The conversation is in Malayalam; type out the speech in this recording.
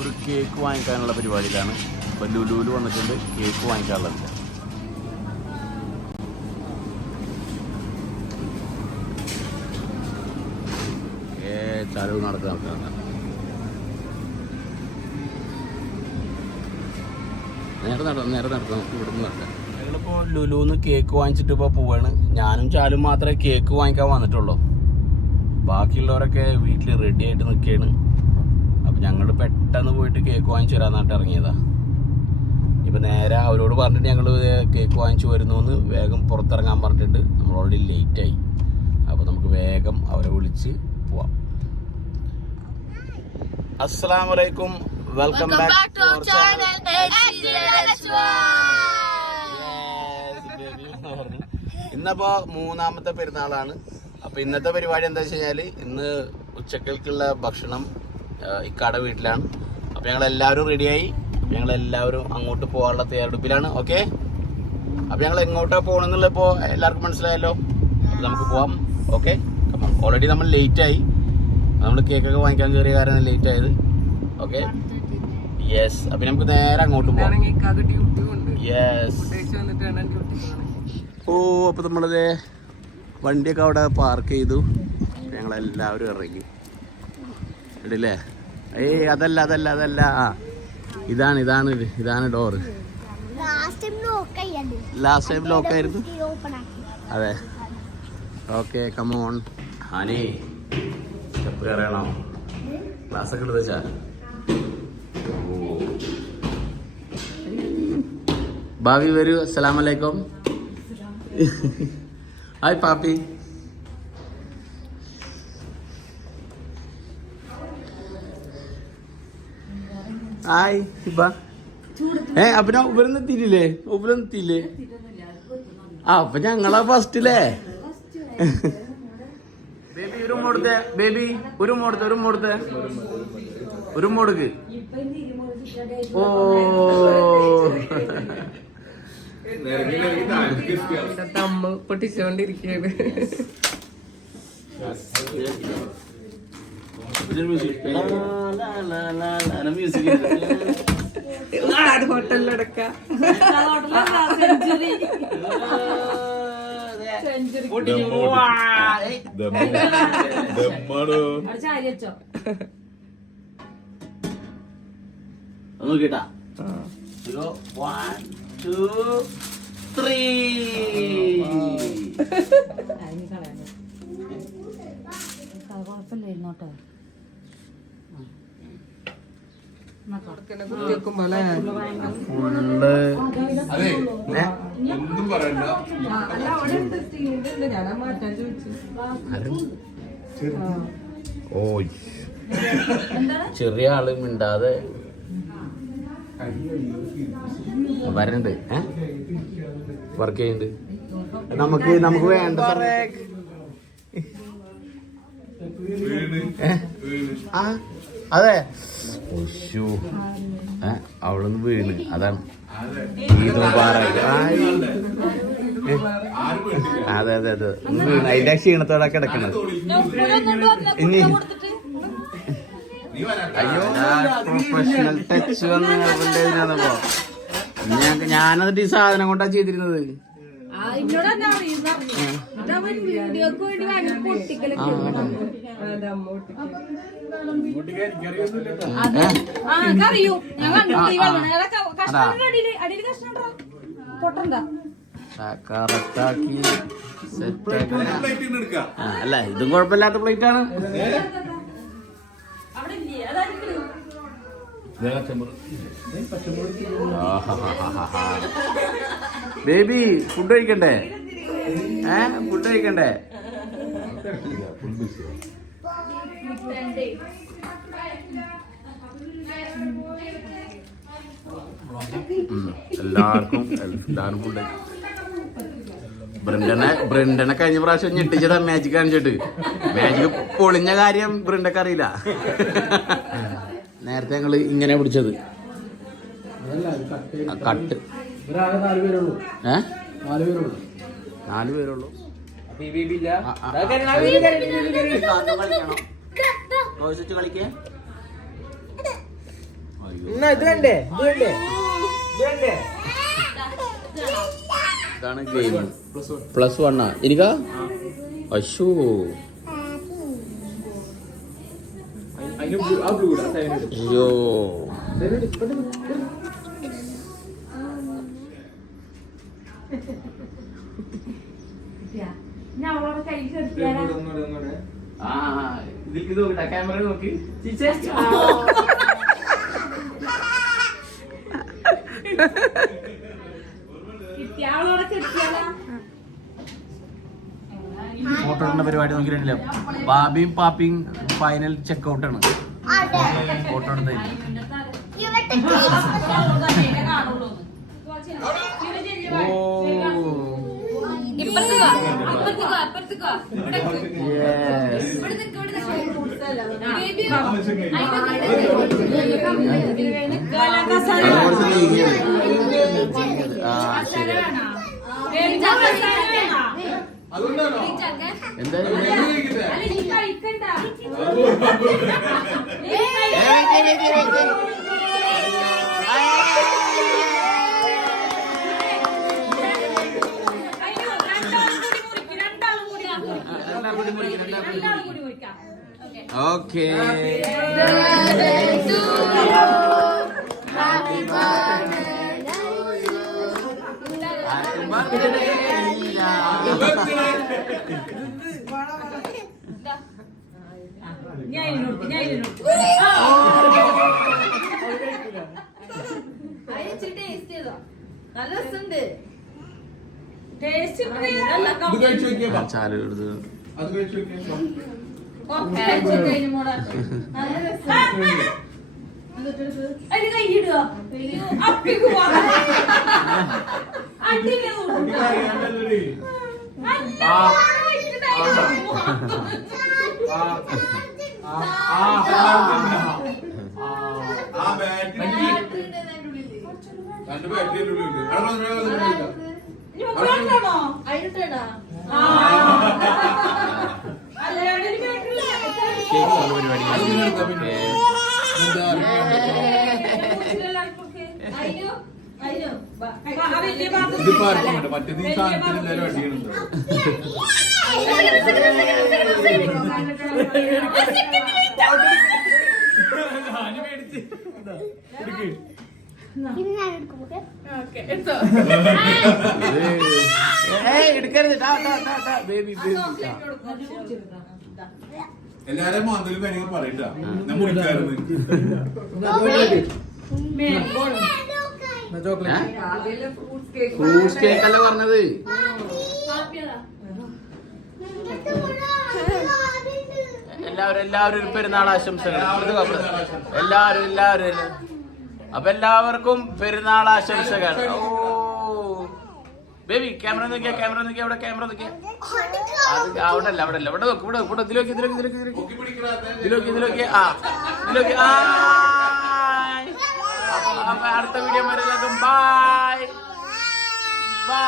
ഒരു കേക്ക് വാങ്ങിക്കാനുള്ള പരിപാടിയിലാണ്. ഇപ്പോൾ ലുലുവിൽ വന്നിട്ടുണ്ട്, കേക്ക് വാങ്ങിക്കാനുള്ളത്. ചലവ് നടക്കാൻ നേരെ നടക്കാം, ഇവിടെ നിന്ന് നടക്കാം. ഞങ്ങളിപ്പോൾ ലുലുന്ന് കേക്ക് വാങ്ങിച്ചിട്ട് ഇപ്പോൾ പോവാണ്. ഞാനും ചാലും മാത്രമേ കേക്ക് വാങ്ങിക്കാൻ വന്നിട്ടുള്ളൂ. ബാക്കിയുള്ളവരൊക്കെ വീട്ടിൽ റെഡി ആയിട്ട് നിൽക്കുകയാണ്. അപ്പം ഞങ്ങൾ പെട്ടെന്ന് പോയിട്ട് കേക്ക് വാങ്ങിച്ചു വരാനായിട്ട് ഇറങ്ങിയതാ. ഇപ്പം നേരെ അവരോട് പറഞ്ഞിട്ട് ഞങ്ങൾ കേക്ക് വാങ്ങിച്ചു വരുന്നു എന്ന് വേഗം പുറത്തിറങ്ങാൻ പറഞ്ഞിട്ടുണ്ട്. നമ്മൾ ഓൾറെഡി ലേറ്റായി. അപ്പോൾ നമുക്ക് വേഗം അവരെ വിളിച്ച് പോവാം. അസ്സലാമു അലൈക്കും, welcome back to our channel. ഇന്നപ്പോ 3ാമത്തെ പെരുന്നാളാണ്. അപ്പൊ ഇന്നത്തെ പരിപാടി എന്താ വെച്ച് കഴിഞ്ഞാല്, ഇന്ന് ഉച്ചക്കൽക്കുള്ള ഭക്ഷണം ഇക്കാട വീട്ടിലാണ്. അപ്പൊ ഞങ്ങളെല്ലാവരും റെഡിയായി. ഞങ്ങളെല്ലാവരും അങ്ങോട്ട് പോകാനുള്ള തയ്യാറെടുപ്പിലാണ്. ഓക്കെ, അപ്പൊ ഞങ്ങൾ എങ്ങോട്ടാ പോകണമെന്നുള്ള ഇപ്പോൾ എല്ലാവർക്കും മനസ്സിലായല്ലോ. അപ്പൊ നമുക്ക് പോവാം. ഓക്കെ, ഓൾറെഡി നമ്മൾ ലേറ്റായി. നമ്മൾ കേക്കൊക്കെ വാങ്ങിക്കാൻ കയറിയ കാരണം ലേറ്റ് ആയത്. Okay, yes. അപ്പൊ നമുക്ക് നേരെ അങ്ങോട്ട് പോവാം. യെസ്. ഓ, അപ്പൊ നമ്മളത് വണ്ടിയൊക്കെ അവിടെ പാർക്ക് ചെയ്തു. ഞങ്ങളെല്ലാവരും ഇറങ്ങി ഇടില്ലേ. ഏയ് അതല്ല അതല്ല അതല്ല ആ ഇതാണ് ഇതാണ് ഇതാണ് ഡോറ്. ലാസ്റ്റ് ടൈം ലോക്ക് ആയിരുന്നു. അതെ. Okay, come on. ഹണി സ്റ്റെപ്പ് കയറണോ? ക്ലാസ്സൊക്കെ എടുത്ത് വെച്ചാ. ഭാവി വരൂ. അസ്സലാമലൈക്കും. ഹായ് പാപ്പി. ഹായ് ഹിബ. അപ്പൊ ഉപരൊന്നും എത്തിയില്ലേ? ഉപരൊന്നും എത്തിയില്ലേ? ആ, അപ്പൊ ഞങ്ങളാ ഫസ്റ്റില്ലേ? ബേബി ഒരു മോടുത്തെ, ബേബി ഒരു മോടുത്തെ, ഒരു മോടുത്തെ, ഒരു മോടുക്ക്. ഓ, തമ്മ പൊട്ടിച്ചോണ്ടിരിക്കുകയാണ്. ഹോട്ടലിലടക്കാം. ഒന്ന് കേട്ടാ. 1 2 3. ചെറിയ ആള് മിണ്ടാതെ വരണ്ട്. വർക്ക് ചെയ്യുന്നുണ്ട്. നമുക്ക് വേണ്ട ആ അതെ. അവളൊന്ന് വീണ്. അതാണ് ഈദ് മുബാറക്. അതെ അതെ അതെ, വീണ്. അതിന്റെ ക്ഷീണത്തോടെ കിടക്കണത്. ഇനി അയ്യോ, പ്രൊഫഷണൽ ടച്ച് വന്നപ്പോ ഞാനതിട്ട് ഈ സാധനം കൊണ്ടാ ചെയ്തിരുന്നത്. കറക്റ്റാക്കി സെറ്റാക്കി. അല്ല, ഇതും കുഴപ്പമില്ലാത്ത പ്ലേറ്റ് ആണ്. ബേബി ഫുഡ് കഴിക്കണ്ടേ? ഫുഡ് കഴിക്കണ്ടേ? എല്ലാവർക്കും ഫുഡ്. ബ്രിണ്ടനെ കഴിഞ്ഞ പ്രാവശ്യം ഞെട്ടിച്ചതാ മാജിക് കാണിച്ചിട്ട്. മാജിക് പൊളിഞ്ഞ കാര്യം ബ്രിണ്ടക്ക് അറിയില്ല. നേരത്തെ ഞങ്ങള് ഇങ്ങനെ പിടിച്ചത് കട്ട്. 4 പേരുള്ളൂ. കളിക്കേ. ഇത് കണ്ടേ ഇതാണ് ഗെയിം +1 എനിക്കാ അശോ അയ്യോ ആ ഇതിലേക്ക് നോക്കട്ടെ ക്യാമറ നോക്കി ഫോട്ടോ ഇടുന്ന പരിപാടി നോക്കിയിട്ടില്ല ബാബിയും പാപ്പിയും ഫൈനൽ ചെക്കൗട്ടാണ് ഫോട്ടോ എടുത്ത ഓക്കേ ചാല് എടുത്ത് മറ്റേത് ഈ സാധനത്തിന് എല്ലാവരും അടിയുന്നുണ്ട് എല്ലാരും മാന്തലും കാര്യങ്ങൾ പറയണ്ട ഞാൻ മുടിക്കായിരുന്നു ഫ്രൂട്ട്സ് കേക്ക് അല്ല പറഞ്ഞത് എല്ലാവരും ഒരു പെരുന്നാൾ ആശംസകൾ എല്ലാവരും അപ്പൊ എല്ലാവർക്കും പെരുന്നാൾ ആശംസകൾ. ഓ ബേബി ക്യാമറ നോക്കിയാ അവിടെ ക്യാമറ നോക്കിയാ അവിടെ അല്ല ഇവിടെ നോക്ക് ഇവിടെ ഇതിലോക്കി അപ്പൊ അടുത്ത വീഡിയോ വരെ ബൈ ബൈ.